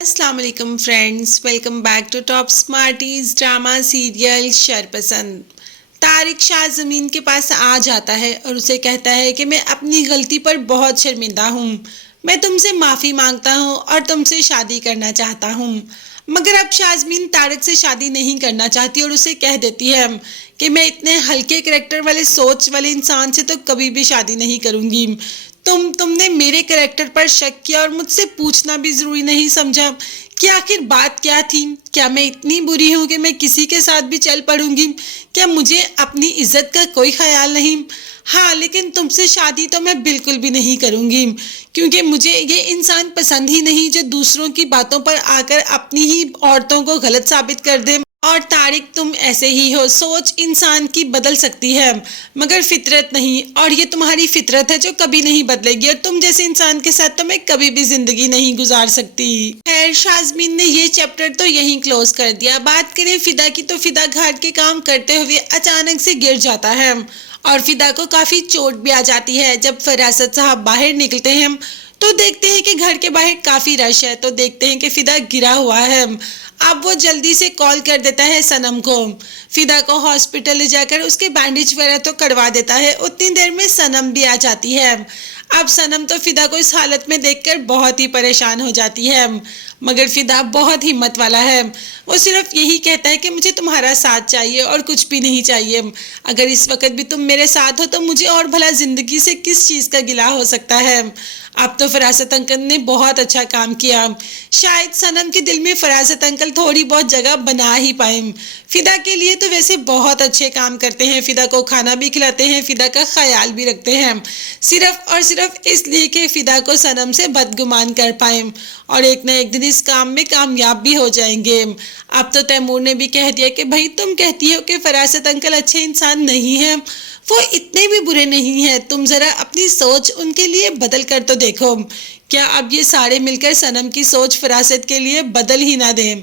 अस्सलाम वालेकुम friends, welcome back to Top Smarties drama serial Sharpasand. Tariq Shah ज़मीन के पास आ जाता है और उसे कहता है कि मैं अपनी गलती पर बहुत शर्मिंदा हूँ। मैं तुमसे माफ़ी मांगता हूँ और तुमसे शादी करना चाहता हूँ। मगर अब शाज़मीन तारिक से शादी नहीं करना चाहती और उसे कह देती है कि मैं इतने हल्के करैक्टर वाले सोच वाले इंसान से तो कभी भी शादी नहीं करूँगी। तुमने मेरे करैक्टर पर शक किया और मुझसे पूछना भी जरूरी नहीं समझा कि आखिर बात क्या थी। क्या मैं इतनी बुरी हूँ कि मैं किसी के साथ भी चल पड़ूंगी? क्या मुझे अपनी इज्जत का कोई ख्याल नहीं? हाँ, लेकिन तुमसे शादी तो मैं बिल्कुल भी नहीं करूंगी, क्योंकि मुझे ये इंसान पसंद ही नहीं जो दूसरों की बातों पर आकर अपनी ही औरतों को गलत साबित कर दे। और तारिक, तुम ऐसे ही हो। सोच इंसान की बदल सकती है मगर फितरत नहीं, और ये तुम्हारी फितरत है जो कभी नहीं बदलेगी, और तुम जैसे इंसान के साथ तो मैं कभी भी जिंदगी नहीं गुजार सकती। खैर, शाज़मीन ने ये चैप्टर तो यहीं क्लोज कर दिया। बात करें फिदा की, तो फिदा घाट के काम करते हुए अचानक से गिर जाता है और फिदा को काफी चोट भी आ जाती है। जब फरासत साहब बाहर निकलते हैं तो देखते हैं कि घर के बाहर काफी रश है, तो देखते हैं कि फिदा गिरा हुआ है। अब वो जल्दी से कॉल कर देता है सनम को। फिदा को हॉस्पिटल ले जाकर उसके बैंडेज वगैरह तो करवा देता है। उतनी देर में सनम भी आ जाती है। अब सनम तो फिदा को इस हालत में देखकर बहुत ही परेशान हो जाती है, मगर फिदा बहुत हिम्मत वाला है। वो सिर्फ यही कहता है कि मुझे तुम्हारा साथ चाहिए और कुछ भी नहीं चाहिए। अगर इस वक्त भी तुम मेरे साथ हो तो मुझे और भला जिंदगी से किस चीज़ का गिला हो सकता है। अब तो फरासत अंकल ने बहुत अच्छा काम किया। शायद सनम के दिल में फरासत अंकल थोड़ी बहुत जगह बना ही पाए। फिदा के लिए तो वैसे बहुत अच्छे काम करते हैं, फिदा को खाना भी खिलाते हैं, फिदा का ख्याल भी रखते हैं, सिर्फ और सिर्फ इसलिए कि फिदा को सनम से बदगुमान कर पाए और एक न एक दिन इस काम में कामयाब भी हो जाएंगे। अब तो तैमूर ने भी कह दिया कि भाई, तुम कहती हो कि फरासत अंकल अच्छे इंसान नहीं है, वो इतने भी बुरे नहीं हैं। तुम जरा अपनी सोच उनके लिए बदल कर तो देखो। क्या अब ये सारे मिलकर सनम की सोच फरासत के लिए बदल ही ना दें?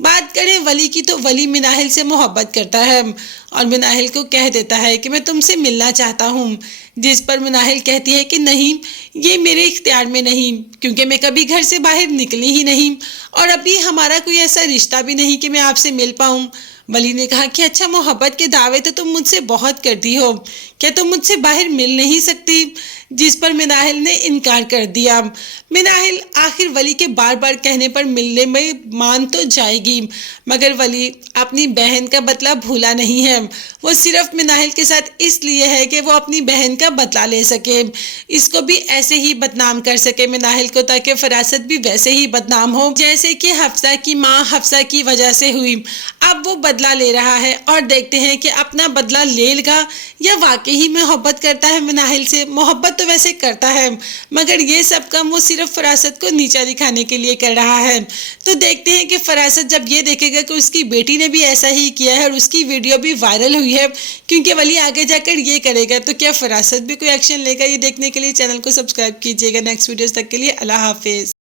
बात करें वली की, तो वली मिनाहिल से मोहब्बत करता है और मिनाहिल को कह देता है कि मैं तुमसे मिलना चाहता हूँ, जिस पर मिनाहिल कहती है कि नहीं, ये मेरे इख्तियार में नहीं, क्योंकि मैं कभी घर से बाहर निकली ही नहीं और अभी हमारा कोई ऐसा रिश्ता भी नहीं कि मैं आपसे मिल पाऊँ। वली ने कहा कि अच्छा, मोहब्बत के दावे तो तुम मुझसे बहुत करती हो, क्या तुम मुझसे बाहर मिल नहीं सकती? जिस पर मिनाहिल ने इनकार कर दिया। मिनाहिल आखिर वली के बार बार कहने पर मिलने में मान तो जाएगी, मगर वली अपनी बहन का बदला भूला नहीं है। वो सिर्फ मिनाहिल के साथ इसलिए है कि वो अपनी बहन का बदला ले सके, इसको भी ऐसे ही बदनाम कर सके मिनाहिल को, ताकि फरासत भी वैसे ही बदनाम हो जैसे कि हफ्सा की माँ हफ्सा की वजह से हुई। अब वो बदला ले रहा है और देखते हैं कि अपना बदला लेगा या वाकई ही मोहब्बत करता है मिनाहिल से। मोहब्बत तो वैसे करता है, मगर ये सब काम वो सिर्फ फरासत को नीचा दिखाने के लिए कर रहा है। तो देखते हैं कि फरासत जब ये देखेगा कि उसकी बेटी ने भी ऐसा ही किया है और उसकी वीडियो भी वायरल हुई है, क्योंकि वली आगे जाकर ये करेगा, तो क्या फरासत भी कोई एक्शन लेगा? ये देखने के लिए चैनल को सब्सक्राइब कीजिएगा। नेक्स्ट वीडियोस तक के लिए अल्लाह हाफिज।